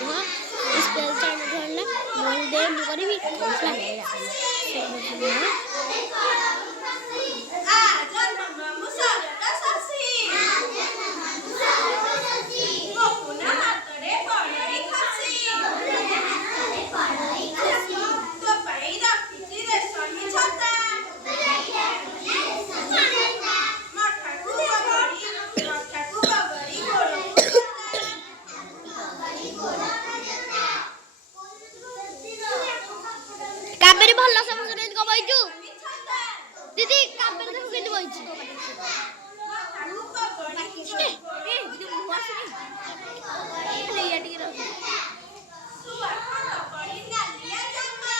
special channel मोल दे मु करबी काबेरी भल्ला सब सुने को बइजू दीदी काबेरी देखो केति बइजी ए दीदी मुआ सुनी ले या टिके रख सुआ खन बड़ी नालिया जम्मा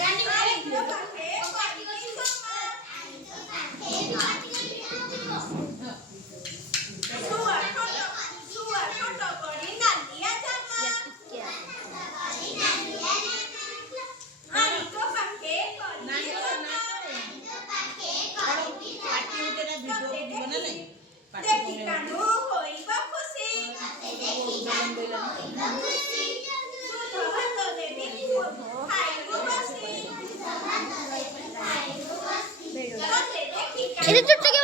रानी भाई तो काके पानी जम्मा सुआ खन बड़ी नालिया जम्मा ini tuh